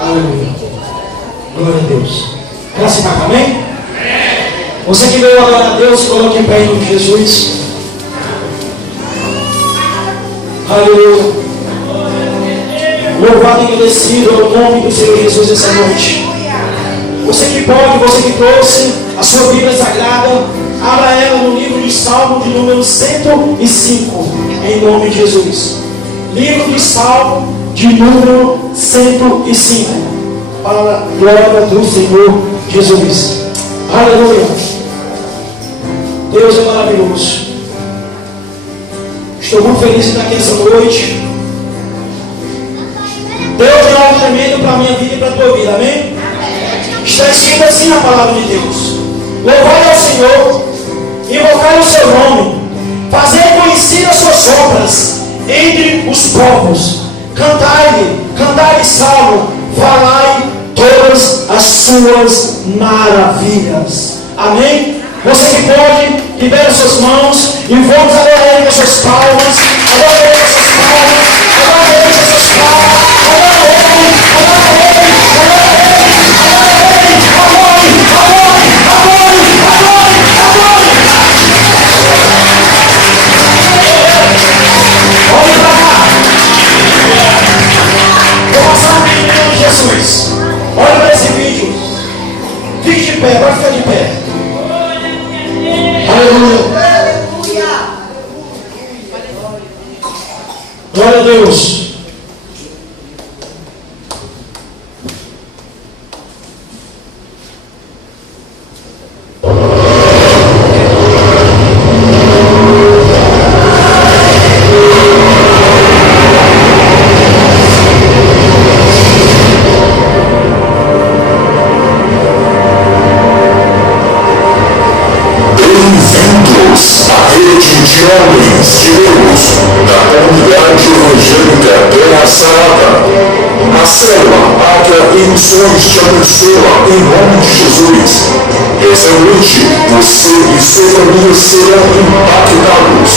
Aleluia. Glória a Deus. Graça e paz, amém? Você que veio adorar a Deus, coloque em pé em nome de Jesus. Aleluia. Louvado e agradecido é o nome do Senhor Jesus essa noite. Você que pode, você que trouxe a sua Bíblia Sagrada, abra ela no livro de Salmo de número 105, em nome de Jesus. Livro de Salmo de número 105, para a glória do Senhor Jesus. Aleluia. Deus é maravilhoso. Estou muito feliz de estar aqui essa noite. Deus é algo tremendo para a minha vida e para a tua vida, amém? Está escrito assim na palavra de Deus: louvai ao Senhor, invocai o seu nome, fazei conhecidas as suas obras entre os povos, cantai salmo, falai todas as suas maravilhas. Amém? Você que pode, libere suas mãos e vamos adorar Ele com suas palmas. Adore Ele com suas palmas. Adore Ele com suas palmas. Adore Ele, adore Ele, adore Ele, adore Ele, Olhe para cá. Vou passar um vídeo em nome de Jesus. Olha para esse vídeo. Fique de pé, vai ficar de pé. Aleluia. Glória a Deus. Homens de Deus, da comunidade evangélica Terra Sarada, a célula Pátria e Missões te abençoa em nome de Jesus. Essa noite, você e sua família serão impactados.